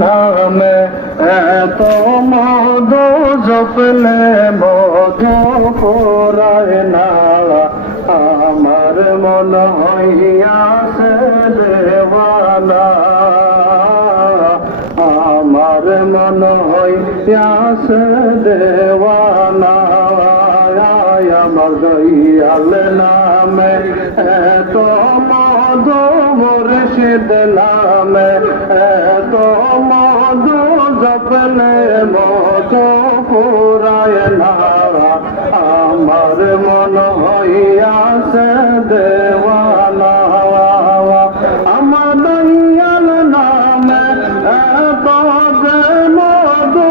নামে এত মধু জপলে মধু পুরায় না আমার মন হইয়াছে দেওয়ানা আমার মন হইয়াছে দেওয়ানা আমার দয়াল নামে এত মধু মুর্শিদ নামে মধু পুরায় না আমার মন হইয়াছে দেওয়ানা। আমার দয়াল নামে এত মধু,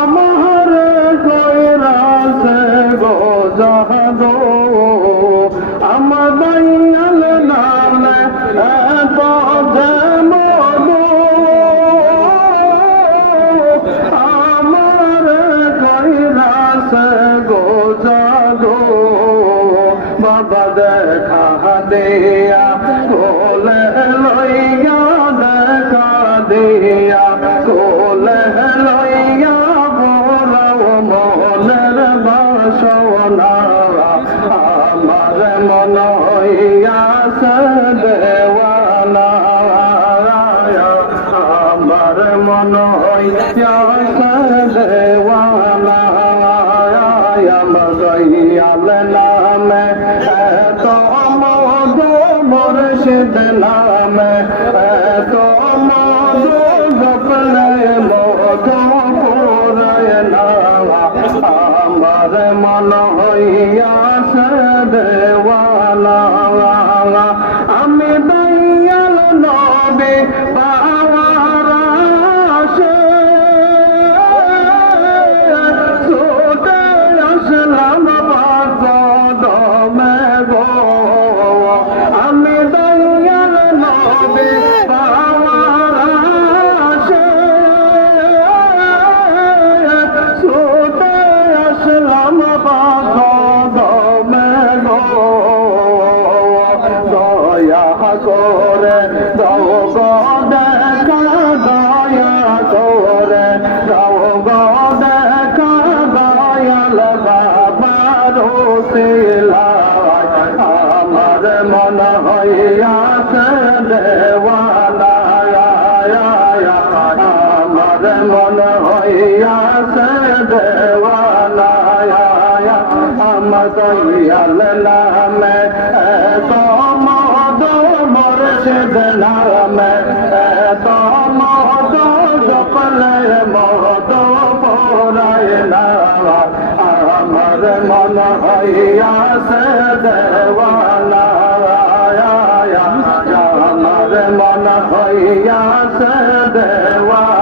আমার কইরাছে গো জাদু। আমার দয়াল বাবা দেখা দেয়া লইয়া দেখা দেয়া লইয়া মনের মন আমার মন হইয়াছে দেওয়ানা। আমার দয়াল নামে এত মধু জপলে মধু আমার মন হইয়াছে করে দাও গো দেখা দয়া করে দাও গো দেখা দয়াল বাবা রসিলায় আমার মন হইয়াছে দেওয়ানা আমার মন হইয়াছে দেওয়ানা মধু পরায় না আমার মন হইয়াছে দেওয়ানা আমার মন হইয়াছে দেওয়া